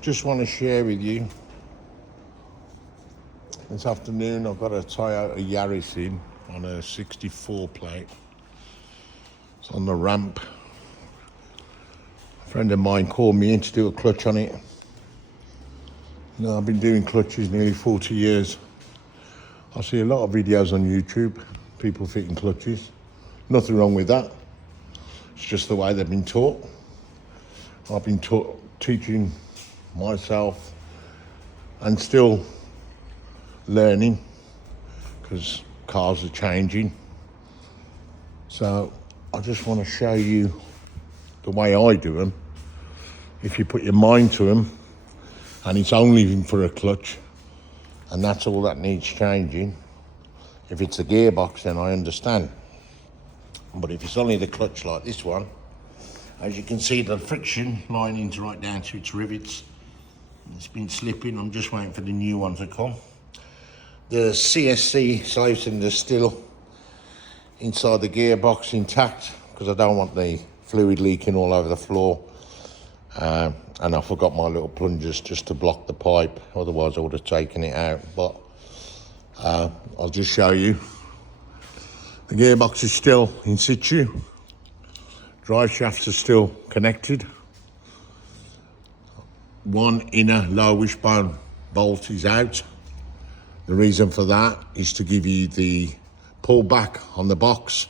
Just want to share with you, this afternoon I've got a Toyota Yaris in on a 64 plate. It's on the ramp. A friend of mine called me in to do a clutch on it. You know, I've been doing clutches nearly 40 years. I see a lot of videos on YouTube, people fitting clutches. Nothing wrong with that. It's just the way they've been taught. I've been teaching myself and still learning because cars are changing. So I just want to show you the way I do them. If you put your mind to them, and it's only for a clutch, and that's all that needs changing. If it's a gearbox, then I understand. But if it's only the clutch like this one, as you can see, the friction lining's right down to its rivets. It's been slipping. I'm just waiting for the new one to come. The CSC slave cylinder's still inside the gearbox intact because I don't want the fluid leaking all over the floor. And I forgot my little plungers just to block the pipe, otherwise I would have taken it out. But I'll just show you. The gearbox is still in situ. Drive shafts are still connected. One inner lower wishbone bolt is out. The reason for that is to give you the pull back on the box.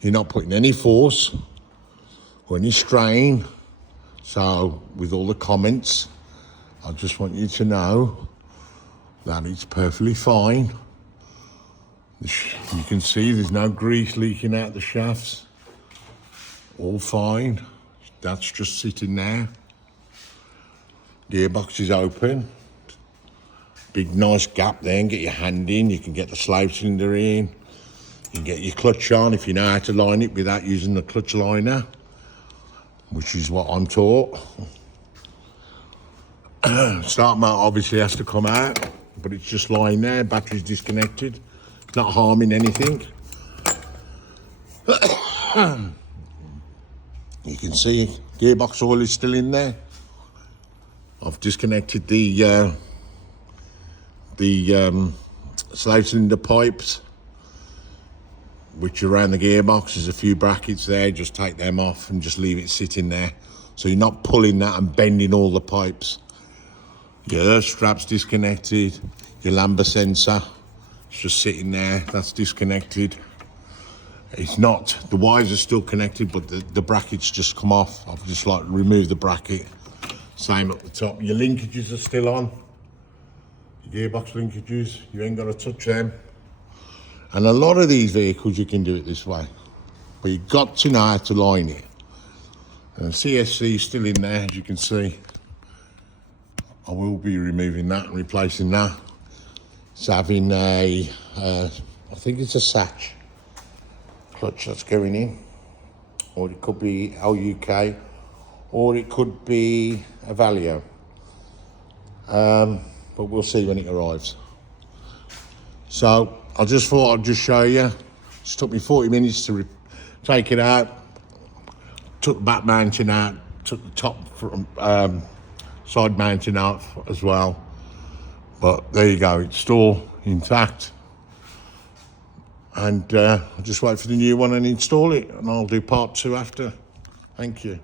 You're not putting any force or any strain. So with all the comments, I just want you to know that it's perfectly fine. You can see there's no grease leaking out the shafts. All fine. That's just sitting there. Gearbox is open. Big nice gap there, and get your hand in. You can get the slave cylinder in. You can get your clutch on if you know how to line it without using the clutch liner, which is what I'm taught. Start motor obviously has to come out, but it's just lying there. Battery's disconnected. It's not harming anything. You can see gearbox oil is still in there. I've disconnected the slave cylinder pipes, which are around the gearbox. There's a few brackets there. Just take them off and just leave it sitting there, so you're not pulling that and bending all the pipes. Your earth strap's disconnected. Your lambda sensor, it's just sitting there. That's disconnected. It's not, the wires are still connected, but the brackets just come off. I've just like removed the bracket. Same up the top. Your linkages are still on. Your gearbox linkages, you ain't got to touch them. And a lot of these vehicles you can do it this way, but you've got to know how to line it. And the CSC is still in there, as you can see. I will be removing that and replacing that. It's having a, I think it's a Satch clutch that's going in, or it could be LUK, or it could be a Valio. But we'll see when it arrives. So I just thought I'd just show you. It took me 40 minutes to take it out. Took the back mounting out. Took the top side mounting out as well. But there you go. It's still intact. And I'll just wait for the new one and install it. And I'll do part 2 after. Thank you.